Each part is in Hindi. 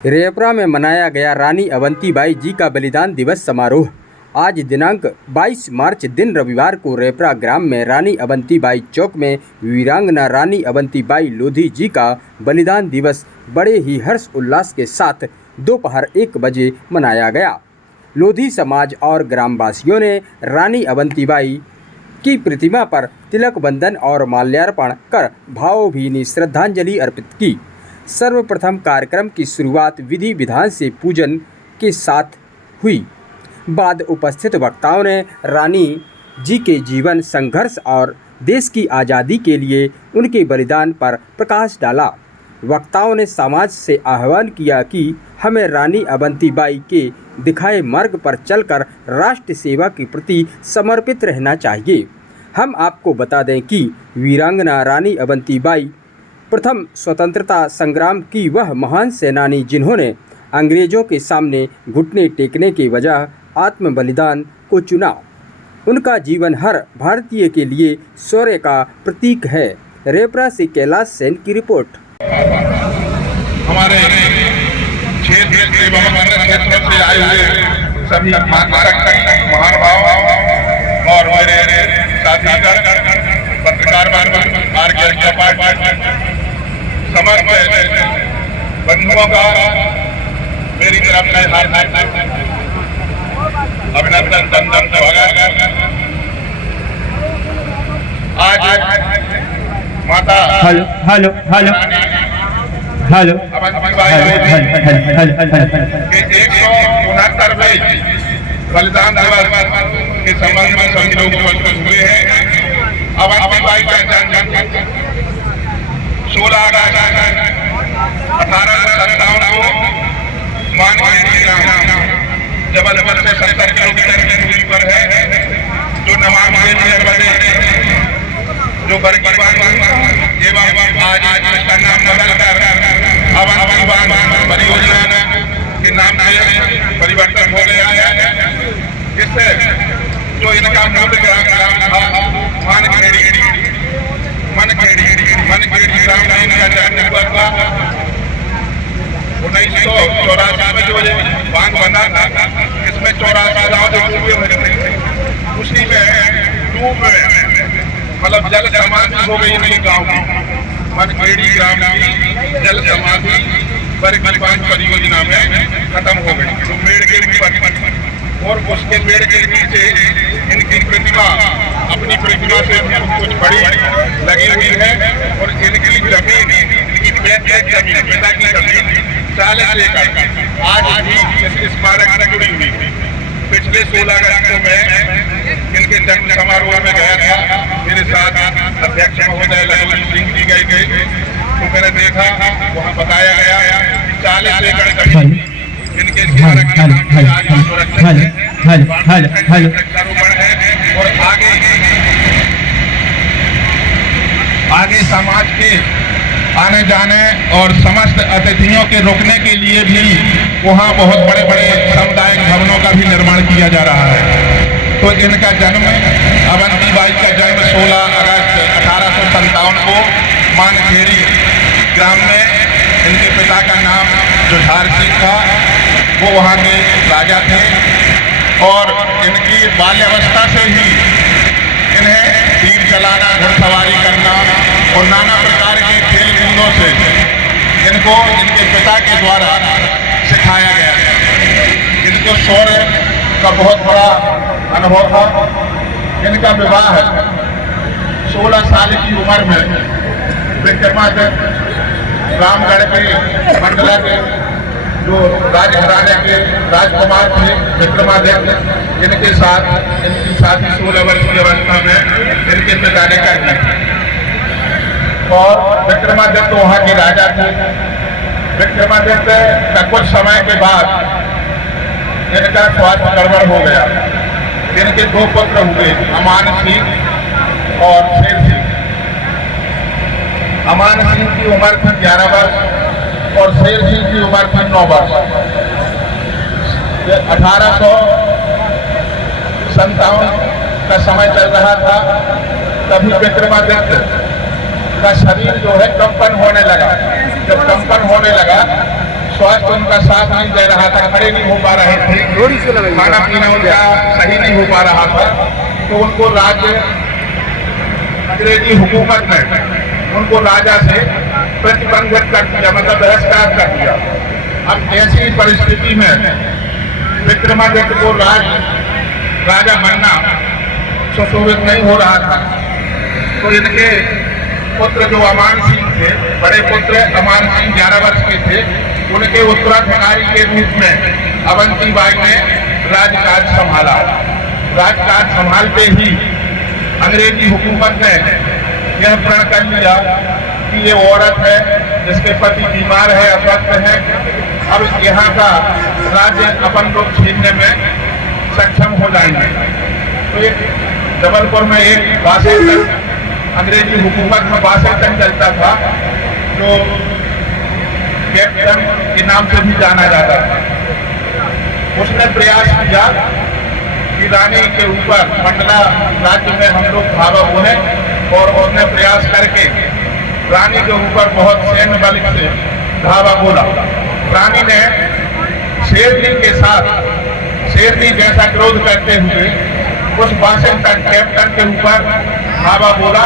रेपरा में मनाया गया रानी अवंतीबाई जी का बलिदान दिवस समारोह। आज दिनांक 22 मार्च दिन रविवार को रेपरा ग्राम में रानी अवंतीबाई चौक में वीरांगना रानी अवंतीबाई लोधी जी का बलिदान दिवस बड़े ही हर्ष उल्लास के साथ दोपहर 1 बजे मनाया गया। लोधी समाज और ग्रामवासियों ने रानी अवंतीबाई की प्रतिमा पर तिलक बंधन और माल्यार्पण कर भावभीनी श्रद्धांजलि अर्पित की। सर्वप्रथम कार्यक्रम की शुरुआत विधि विधान से पूजन के साथ हुई। बाद उपस्थित वक्ताओं ने रानी जी के जीवन संघर्ष और देश की आज़ादी के लिए उनके बलिदान पर प्रकाश डाला। वक्ताओं ने समाज से आह्वान किया कि हमें रानी अवंतीबाई के दिखाए मार्ग पर चलकर राष्ट्र सेवा के प्रति समर्पित रहना चाहिए। हम आपको बता दें कि वीरांगना रानी अवंतीबाई प्रथम स्वतंत्रता संग्राम की वह महान सेनानी जिन्होंने अंग्रेजों के सामने घुटने टेकने के बजाय आत्म बलिदान को चुना। उनका जीवन हर भारतीय के लिए शौर्य का प्रतीक है। रेपरा से कैलाश सेन की रिपोर्ट। हमारे क्षेत्र से आए हुए सभी महानुभाव और मेरे साथी पत्रकार समस्त बंधुओं का मेरी तरफ से अभिनंदन स्वागत। आज माता हेलो हेलो हेलो हेलो के 169वें बलिदान दिवस के संबंध में सभी लोग उपस्थित हुए हैं। अवंतीबाई का जन्म 16 अगस्त 1857 को मानगढ़ जबलपुर से 70 किलोमीटर की दूरी पर है, जो नवाब जो आज इसका नाम बदलकर अवंतीबाई परियोजना के नाम से परिवर्तन हो गया है। इससे जो इनका मूल ग्राम था मनखेड़ी ग्राम में इनका जन्म हुआ था। 1984 में जो बांध बना था, इसमें 84 गाँव जो डूबे हुए थे, उसी में डूब मतलब जल समाधि हो गई इनकी गाँव की। मनखेड़ी ग्राम की जल समाधि बरगीबांध परियोजना में खत्म हो गई, जो मेड़गेड़ की और उसके पेड़ के नीचे इनकी प्रतिमा अपनी प्रतिमा से कुछ बड़ी लगी हुई है। और इनकी जमीन, इनकी जमीन पिता की जमीन 40 एकड़ आज भी इस स्मारक से जुड़ी हुई थी। पिछले 16 अगस्त को मैं इनके जन्म समारोह में गया था। मेरे साथ अध्यक्ष महोदय लखनऊ सिंह जी गए थे, तो मैंने देखा वहाँ बताया गया 40 एकड़ जमीन इनके और आगे समाज के आने जाने और समस्त अतिथियों के रुकने के लिए भी वहाँ बहुत बड़े बड़े सामुदायिक भवनों का भी निर्माण किया जा रहा है। तो इनका जन्म अवंतीबाई का जन्म 16 अगस्त 1857 को मानखेड़ी ग्राम में इनके पिता का नाम जुझार सिंह था, वो वहाँ के राजा थे। और इनकी बाल्यावस्था से ही इन्हें तीर चलाना, घुड़सवारी करना और नाना प्रकार के खेल कूदों से इनको इनके पिता के द्वारा सिखाया गया। इनको शौर्य का बहुत बड़ा अनुभव था। इनका विवाह 16 साल की उम्र में विक्रमादित्य रामगढ़ के मंडला के जो राजघराने के राजकुमार थे विक्रमादित्य, इनके साथ इनकी शादी 16 वर्ष की अवस्था में इनके पिता ने कर दी। और विक्रमादित्य वहाँ के राजा थे। विक्रमादित्य का कुछ समय के बाद इनका स्वास्थ्य गड़बड़ हो गया। इनके 2 पुत्र हुए, अमान सिंह और शेर सिंह। अमान सिंह की उम्र थी 11 वर्ष और शेर सिंह की उम्र थी 9 वर्ष। 1857 का समय चल रहा था, तभी विक्रमादित्य का शरीर जो है कंपन होने लगा। जब कंपन होने लगा स्वास्थ्य उनका साथ नहीं दे रहा था, खड़े नहीं हो पा रहे थे, खाना पीना उनका सही नहीं हो पा रहा था, तो उनको राज्य अंग्रेजी हुकूमत ने उनको राजा से प्रतिबंधित कर दिया, मतलब बहिष्कार कर दिया। अब ऐसी परिस्थिति में विक्रमादित्य को राजा बनना सुशोभित नहीं हो रहा था, तो इनके पुत्र जो अमान सिंह थे, बड़े पुत्र अमान सिंह 11 वर्ष के थे, उनके उत्तराधिकारी के रूप में अवंती बाई ने राजकाज संभाला। राजकाज संभालते ही अंग्रेजी हुकूमत ने यह प्रण कर लिया कि ये औरत है जिसके पति बीमार है, अस्वस्थ है, अब यहाँ का राज्य अपन लोग छीनने में सक्षम हो जाएंगे। तो एक जबलपुर में एक वाशिंगटन, अंग्रेजी हुकूमत में वाशिंगटन चलता था, जो कैप्टन के नाम से भी जाना जाता था। उसने प्रयास किया कि रानी के ऊपर मंडला राज्य में हम लोग धावा बोले, और उसने प्रयास करके रानी के ऊपर बहुत सैन्य बल से धावा बोला। रानी ने शेरनी के साथ शेरनी जैसा क्रोध करते हुए उस वाशिंगटन कैप्टन के ऊपर धावा बोला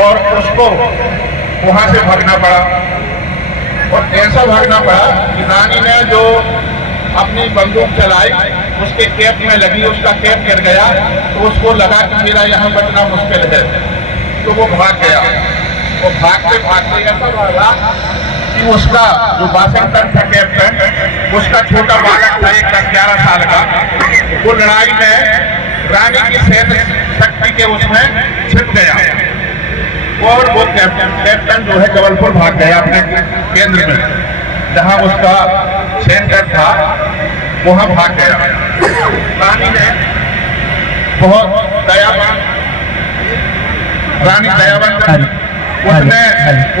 और उसको वहां से भागना पड़ा। और ऐसा भागना पड़ा कि रानी ने जो अपनी बंदूक चलाई उसके कैप में लगी, उसका कैप गिर गया, तो उसको लगा कि मेरा यहाँ बचना मुश्किल है, तो वो भाग गया। वो भागते भागते ऐसा भागा कि उसका जो वाशिंगटन था कैप्टन, उसका छोटा बालक था 11 साल का, वो लड़ाई में रानी की सैन्य शक्ति के उसमें छिप गया, और वो कैप्टन जो है जबलपुर भाग गया अपने केंद्र में, जहां उसका सेंटर था वहां भाग गया। रानी ने बहुत दयावान उसने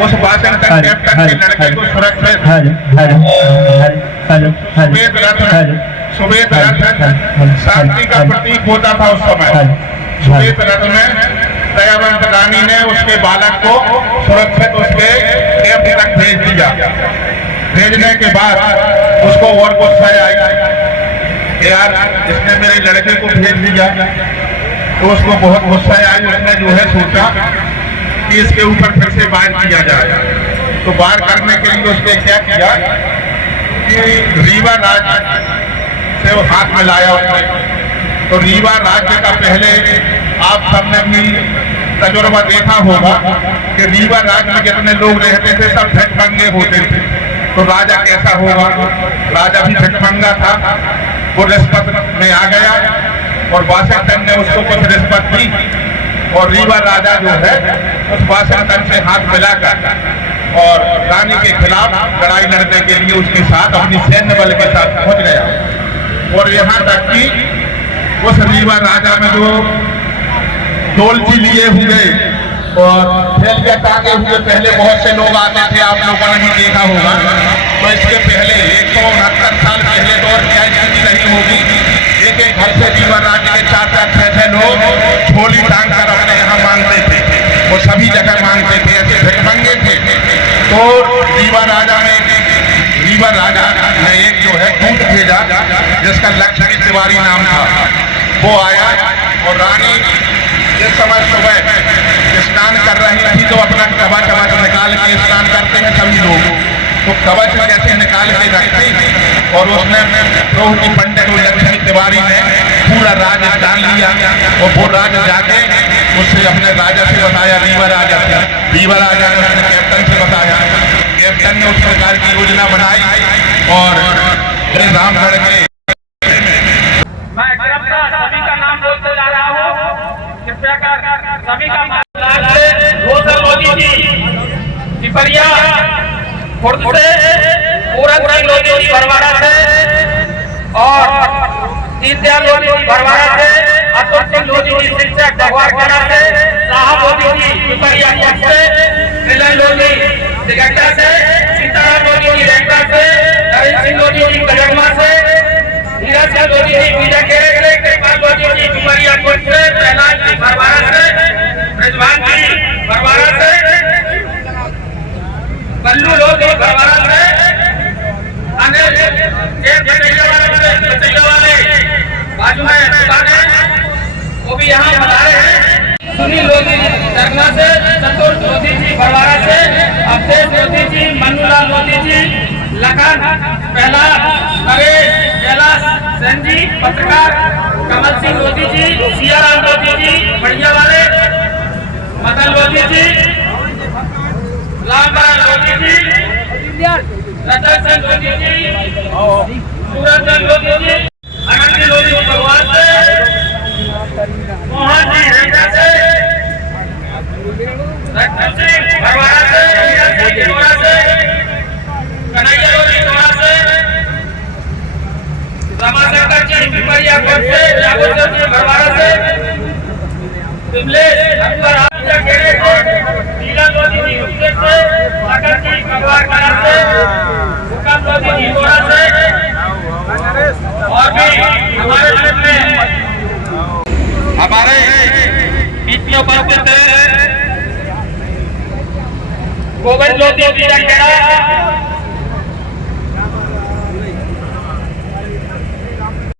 उस वाशिंगटन कैप्टन के लड़के को सुरक्षित श्वेत रथ शांति का प्रतीक होता था उस समय, श्वेत रथ में दयावंत रानी ने उसके बालक को सुरक्षित उसके कैंप तक भेज दिया। भेजने के बाद उसको और गुस्सा आया, यार इसने मेरे लड़के को भेज दिया, तो उसको बहुत गुस्सा आई। उसने जो है सोचा कि इसके ऊपर फिर से वार किया जाए, तो वार करने के लिए उसने क्या किया कि रीवा राज्य से वो हाथ में लाया उसने। तो रीवा राज्य का पहले आप सबने भी तजुर्बा देखा होगा कि रीवा राज्य में जितने लोग रहते थे सब भिखमंगे होते थे, तो राजा कैसा होगा, राजा भी भिखमंगा था। वो रिश्वत में आ गया और वाशिंगटन ने उसको कुछ रिश्वत दी, और रीवा राजा जो है उस वाशिंगटन से हाथ मिलाकर और रानी के खिलाफ लड़ाई लड़ने के लिए उसके साथ अपनी सैन्य बल के साथ पहुंच गया। और यहाँ तक कि उस रीवा राजा में जो डोलची लिए हुए और थैलियां टांगे हुए पहले बहुत से लोग आते थे, आप लोगों ने भी देखा होगा। तो इसके पहले 169 साल पहले तो और क्या स्थिति रही होगी, एक एक घर से रीवा राज्य के 4-4, 6-6 लोग झोली टांग कर अपने यहाँ मांगते थे, वो सभी जगह मांगते थे, ऐसे भिखमंगे थे। तो रीवा राजा ने एक जो है दूत भेजा जिसका लक्ष्मी तिवारी नाम था, वो आया और रानी जिस समय सुबह स्नान कर रही थी तो अपना कवच निकाल के स्नान करते हैं सभी लोग, तो कवच जैसे निकाल के रखते और उसने रोहिणी पंडित लक्ष्मी तिवारी ने पूरा राज जान लिया। और वो राज जाके उससे अपने राजा से बताया, रीवा राजा ने उसने कैप्टन से बताया। कैप्टन ने उस प्रकार की योजना बनाई और रामगढ़ के मैं सभी का नाम बोलते जा रहा हूँ, कृपया कर सभी का मोदी जी पिपरिया खुर्द से, पूरन सिंह लोधी जी भरवाड़ा से, और दीनदयाल लोधी जी भरवाड़ा से, अशोक सिंह लोधी जी शिक्षक भगवानगढ़ से, साहब लोधी जी पिपरिया खुर्द से, मिलन लोधी सिगट्टा से, सीताराम लोधी जी रेखा से, नरेंद्र सिंह लोधी जी कजरमा से, नीरज सिंह लोधी जी पूजा केरे, कृपाल लोधी जी पिपरिया खुर्द से, प्रहलाद जी भरवाड़ा से, रिजवान जी भरवाड़ा से, बल्लू लोधी भरवाड़ा से, बाजू में दुकान है, वो भी यहाँ बता रहे हैं। सुनील लोधी दरगना से, संतोष लोधी जी भरवाड़ा से, अवधेश लोधी जी, मन्नूलाल लोधी जी, लखन पहला, नरेश कैलाश सेन जी पत्रकार, कमल सिंह लोधी जी, सियाराम लोधी जी बढ़िया वाले, मदन लोधी जी, रामलाल लोधी जी, रतन सिंह लोधी जी, सूरज सिंह लोधी जी, अनंत लोधी भगवान से, मोहन जी रेखा से, रतन सिंह भरवाड़ा से, हीरा सिंह किरोड़ा से, कन्हैया लोधी किरोड़ा से, रमाशंकर जी पिपरिया कोट से, जागोदर जी भरवाड़ा से, विमलेश अकबर हाथिया खेड़े से, नीला लोधी जी गुप्ते से, लखन जी भगवान कला से, हुकम लोधी जी गोरा से, और भी हमारे ग्रुप में हमारे बीच में उपस्थित गोविंद लोधी जी खेड़ा,